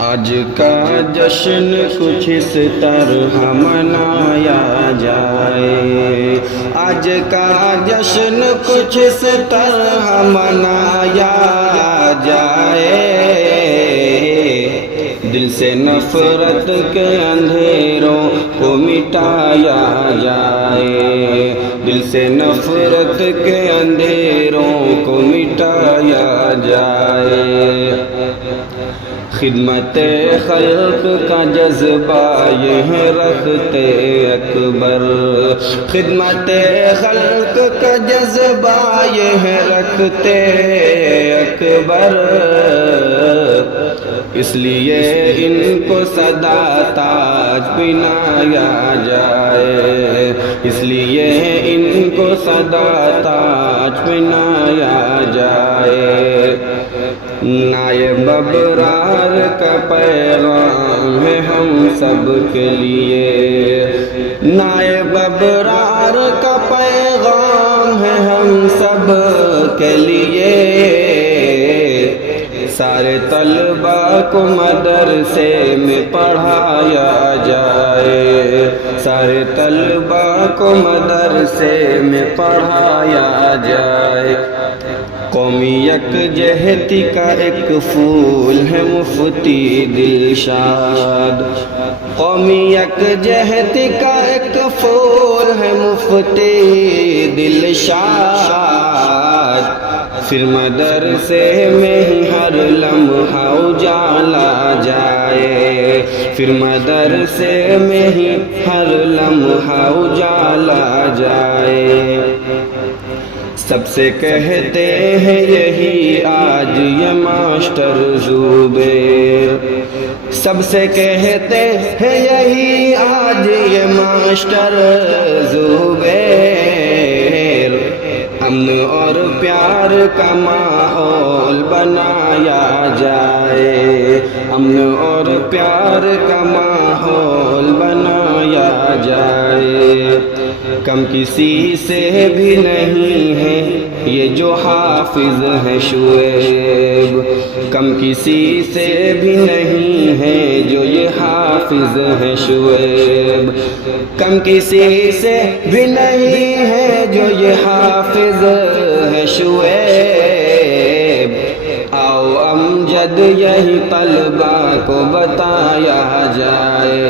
آج کا جشن کچھ اس طرح منایا جائے، آج کا جشن کچھ اس طرح منایا جائے، دل سے نفرت کے اندھیروں کو مٹایا جائے، دل سے نفرت کے اندھیروں کو مٹایا جائے۔ خدمت خلق کا جذبہ یہ رکھتے اکبر، خدمت خلق کا جذبہ یہ رکھتے اکبر، اس لیے ان کو سدا تاج پہنایا جائے، اس لیے ان کو سدا تاج پہنایا جائے۔ نائب ابرار کا پیغام ہے ہم سب کے لیے، نائب ابرار کا پیغام ہے ہم سب کے لیے، سارے طلباء کو مدرسے میں پڑھایا جائے، سارے طلباء کو مدرسے میں پڑھایا جائے۔ قومی یکجہتی کا ایک پھول ہے مفتی دلشاد، قومی یکجہتی کا ایک پھول ہے مفتی دلشاد، پھر مدرسے میں ہی ہر لمحہ اجالا جائے، پھر مدرسے میں ہی ہر لمحہ اجالا جائے۔ سب سے کہتے ہیں یہی آج یہ ماسٹر زبیر، سب سے کہتے ہیں یہی آج یہ ماسٹر زبیر، امن اور پیار کا ماحول بنایا جائے، امن اور پیار کا ماحول بنایا جائے۔ کم کسی سے بھی نہیں ہے یہ جو حافظ ہے شعیب، کم کسی سے بھی نہیں ہے جو یہ حافظ ہے شعیب، کم کسی سے بھی نہیں ہے جو یہ حافظ ہے شعیب۔ آؤ امجد یہی طلباء کو بتایا جائے،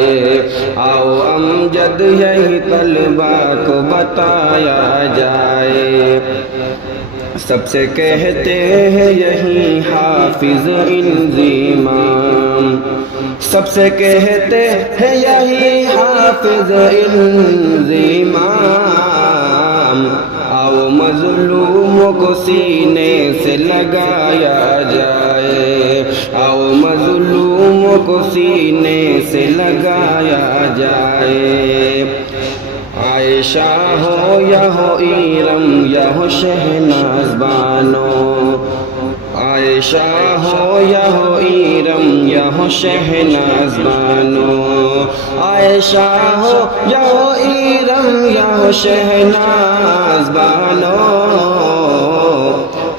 آؤ امجد یہی طلباء کو بتایا جائے۔ سب سے کہتے ہیں یہی حافظ انضمام، سب سے کہتے ہیں یہی حافظ انضمام، آؤ مظلوموں کو سینے سے لگایا جائے، آؤ مظلوموں کو سینے سے لگایا جائے۔ عائشہ ہو یا ہو ایرم یا ہو شہناز بانو، عائشہ ہو یا ہو ایرم یا ہو شہناز بانو، عائشہ ہو یا ہو ایرم یا ہو شہناز بانو۔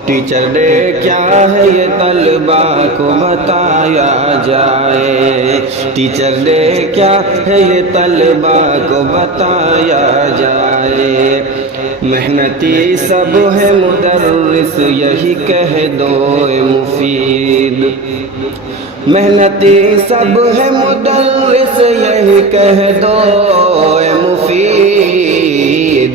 ٹیچر ڈے کیا ہے یہ طلباء کو بتایا جائے، ٹیچر ڈے کیا ہے یہ طلباء کو بتایا جائے۔ محنتی سب ہے مدرس یہی کہہ دو اے مفید، محنتی سب ہے مدرس یہی کہہ دو اے مفید،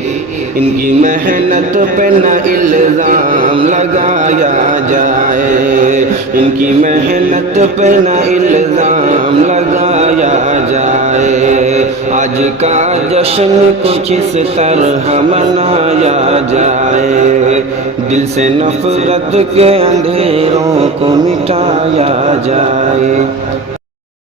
ان کی محنت پہ نہ الزام لگایا جائے، ان کی محنت پہ نہ الزام لگایا جائے۔ آج کا جشن کچھ اس طرح منایا جائے، دل سے نفرت کے اندھیروں کو مٹایا جائے۔